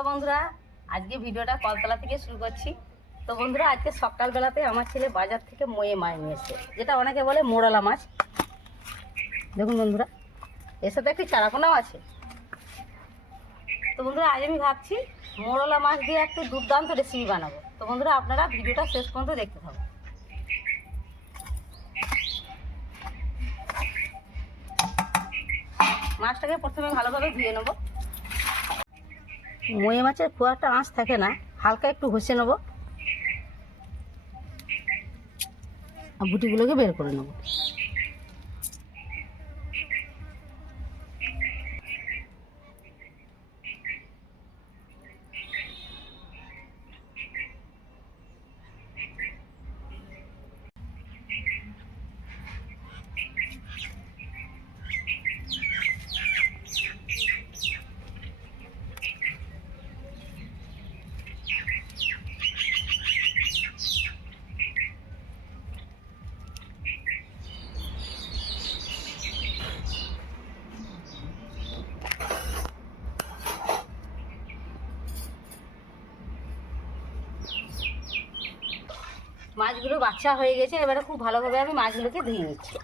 নমস্কার বন্ধুরা, আজকে ভিডিওটা কলতলা থেকে শুরু করছি। তো বন্ধুরা, আজকে সকালবেলাতে আমার ছেলে বাজার থেকে ময়ে মাছ নিয়ে এসেছে, যেটা অনেকে বলে মোরলা মাছ। দেখুন বন্ধুরা, এর সাথে একটি চারাপোনাও আছে। তো বন্ধুরা, আজ আমি ভাবছি মোরলা মাছ দিয়ে একটু দুর্দান্ত রেসিপি বানাবো। তো বন্ধুরা, আপনারা ভিডিওটা শেষ পর্যন্ত দেখতে থাকুন। মাছটাকে প্রথমে ভালোভাবে ধুয়ে নেব। ময়ে মাছের খুব একটা আঁশ থাকে না, হালকা একটু ঘষে নেব আর বুটিগুলোকে বের করে নেব। মাছগুলো বাচ্চা হয়ে গেছে, এবারে খুব ভালোভাবে আমি মাছগুলোকে ধুয়ে নিচ্ছি।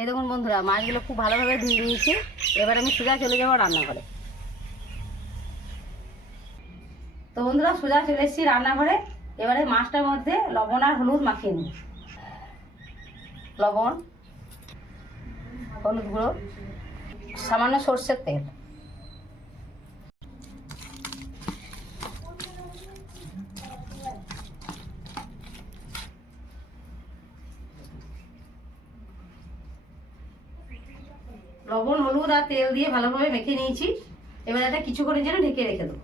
এই দেখুন বন্ধুরা, মাছগুলো খুব ভালোভাবে ধুয়ে নিয়েছি। এবার আমি সোজা চলে যাবো রান্নাঘরে। তো বন্ধুরা, সোজা চলে এসেছি রান্নাঘরে। এবারে মাছটার মধ্যে লবণ আর হলুদ মাখিয়ে নিই। লবণ, হলুদ গুঁড়ো, সামান্য সর্ষের তেল, লবণ হলুদ আর তেল দিয়ে ভালোভাবে মেখে নিয়েছি। এবার এটা কিছুক্ষণের জন্য ঢেকে রেখে দেবো।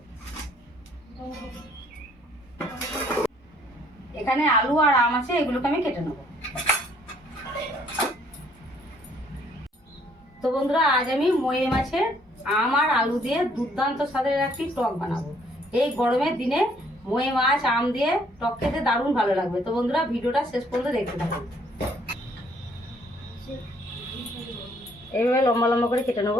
এখানে আলু আর আম আছে, এগুলোকে আমি কেটে নেব। তো বন্ধুরা, আজ আমি ময়ে মাছের আম আর আলু দিয়ে দুর্দান্ত স্বাদের একটি টক বানাবো। এই গরমের দিনে ময়ে মাছ আম দিয়ে টক খেতে দারুণ ভালো লাগবে। তো বন্ধুরা, ভিডিওটা শেষ পর্যন্ত দেখতে থাকুন। এইভাবে লম্বা লম্বা করে কেটে নেব।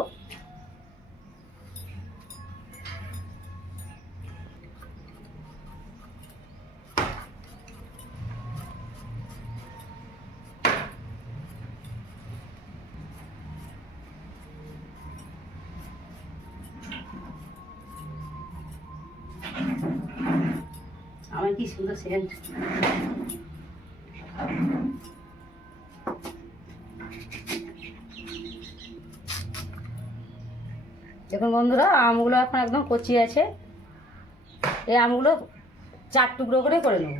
আমার কি সুন্দর সেন্ট। দেখুন বন্ধুরা, আমগুলো এখন একদম কচি আছে। এই আমগুলো 4 টুকরো করে নেব।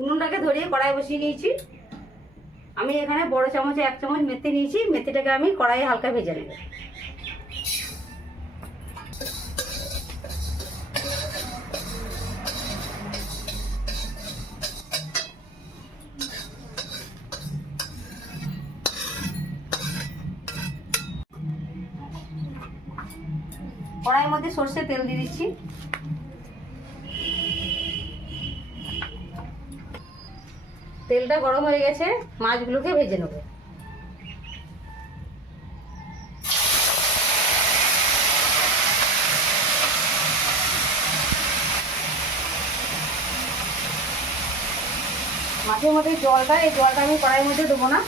উনুনটাকে ধরিয়ে কড়াই বসিয়ে নিয়েছি। আমি এখানে বড় চামচে 1 চামচ মেথি নিয়েছি। মেথিটাকে আমি কড়াইয়ে হালকা ভেজে নেব। কড়াইয়ের মধ্যে সরষের তেল দিয়ে দিচ্ছি। তেলটা গরম হয়ে গেছে, মাছগুলোকে ভেজে নেব। মাছের মধ্যে জলটা, এই জলটা আমি কড়াইয়ের মধ্যে দেবো না।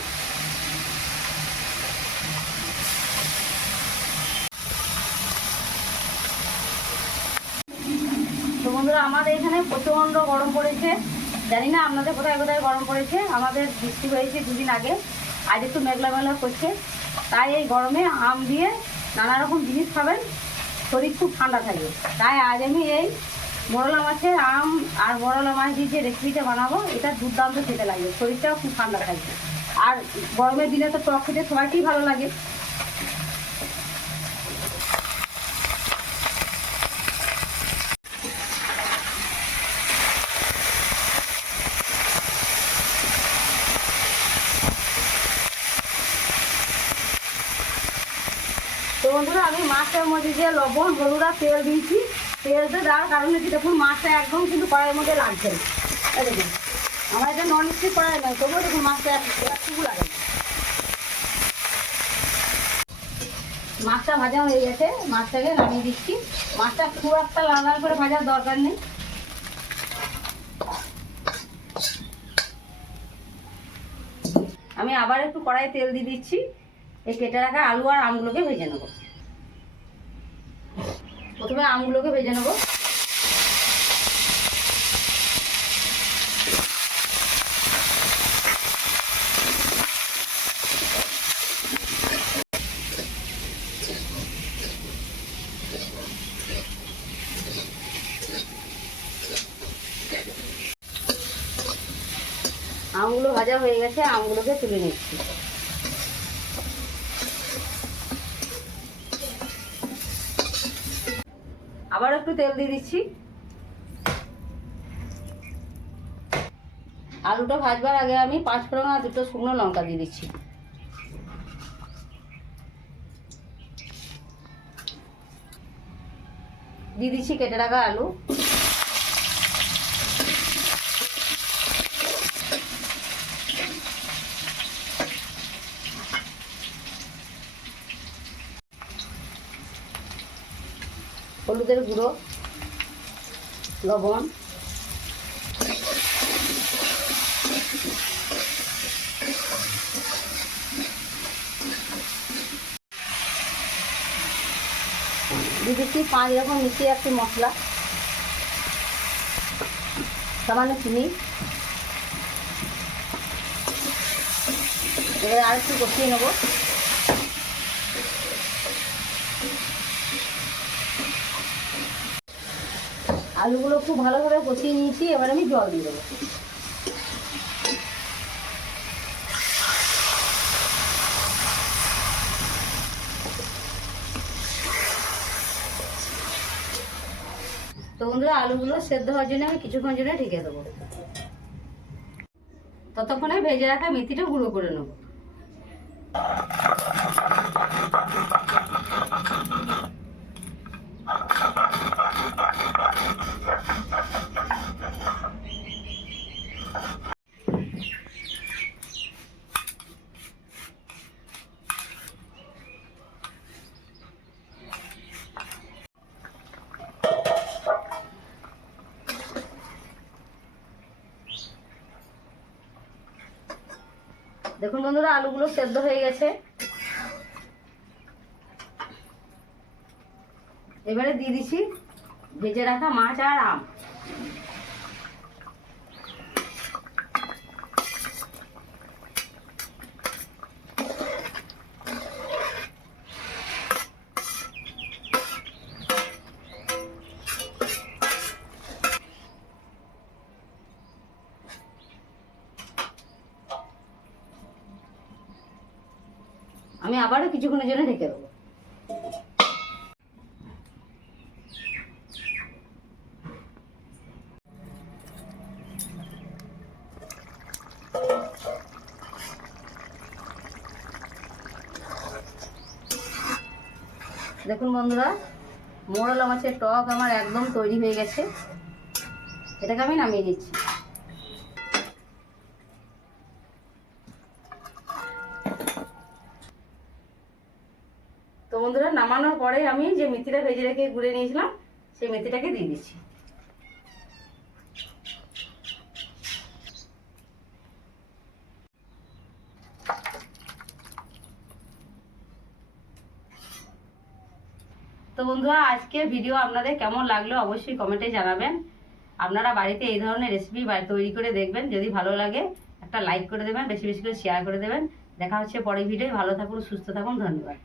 তো বন্ধুরা, আমাদের এখানে প্রচণ্ড গরম পড়েছে। জানি না আপনাদের কোথায় কোথায় গরম পড়েছে। আমাদের বৃষ্টি হয়েছে 2 দিন আগে, আজ একটু মেঘলা মেঘলা করছে। তাই এই গরমে আম দিয়ে নানা রকম জিনিস খাবেন, শরীর খুব ঠান্ডা থাকবে। তাই আজ আমি এই মোরলা মাছের আম আর মোরলা মাছ দিয়ে যে রেসিপিটা বানাবো, এটা দুর্দান্ত খেতে লাগবে, শরীরটাও খুব ঠান্ডা থাকবে। আর গরমের দিনে তো টক খেতে সবাইকেই ভালো লাগে। বন্ধুরা আমি মাছটার মধ্যে যে লবণ হলুদ আর তেল দিয়েছি, তেলটা দেওয়ার কারণে কি দেখুন মাছটা একদম কিন্তু কড়াইয়ের মধ্যে লাগছে না। এই দেখুন আমার এটা নন স্টিক কড়াই নয়, তবুও দেখুন মাছটা একটু লাগে না। মাছটা ভাজা হয়ে গেছে, মাছটাকে নামিয়ে দিচ্ছি। মাছটা খুব একটা লাল লাল করে ভাজার দরকার নেই। আমি আবার একটু কড়াইয়ে তেল দিয়ে দিচ্ছি। এই কেটে রাখা আলু আর আমগুলোকে ভেজে নেব। প্রথমে আমগুলোকে ভেজে নেব। আমগুলো ভাজা হয়ে গেছে, আমগুলোকে তুলে নিচ্ছি। আবার একটু তেল দিয়ে দিচ্ছি। আলুটা ভাজবার আগে আমি 5 ফোড়ন আর 2টো শুকনো লঙ্কা দিয়ে দিচ্ছি। দিয়ে দিচ্ছি কেটে রাখা আলু। হলুদের গুঁড়ো, লবণ, দিয়ে দিচ্ছি 5 রকম মিশিয়ে একটি মশলা, সামান্য চিনি। এবারে আর একটু কষিয়ে নেব। আলুগুলো খুব ভালোভাবে কষিয়ে নিয়েছি, এবার আমি জল দিয়ে দেবো। তো বন্ধুরা আলুগুলো সেদ্ধ হওয়ার জন্য আমি কিছুক্ষণ জন্য ঢেকে দেবো। ততক্ষণে ভেজে রাখা মেথিটা গুঁড়ো করে নেব। দেখুন বন্ধুরা আলুগুলো সেদ্ধ হয়ে গেছে। এবারে দিয়ে দিচ্ছি ভেজে রাখা মাছ আর আম। আমি আবারও কিছুক্ষণের জন্য ঢেকে দেবো। দেখুন বন্ধুরা মোরলা মাছের টক আমার একদম তৈরি হয়ে গেছে। এটাকে আমি নামিয়ে দিচ্ছি। তো বন্ধুরা নামানোর পরে আমি যে মেথিটা ভেজে রেখে গুঁড়ে নিয়েছিলাম সেই মেথিটাকে দিয়ে দিচ্ছি। তো বন্ধুরা আজকের ভিডিও আপনাদের কেমন লাগলো অবশ্যই কমেন্টে জানাবেন। আপনারা বাড়িতে এই ধরনের রেসিপি তৈরি করে দেখবেন। যদি ভালো লাগে একটা লাইক করে দেবেন, বেশি বেশি করে শেয়ার করে দেবেন। দেখা হচ্ছে পরের ভিডিও। ভালো থাকুন, সুস্থ থাকুন, ধন্যবাদ।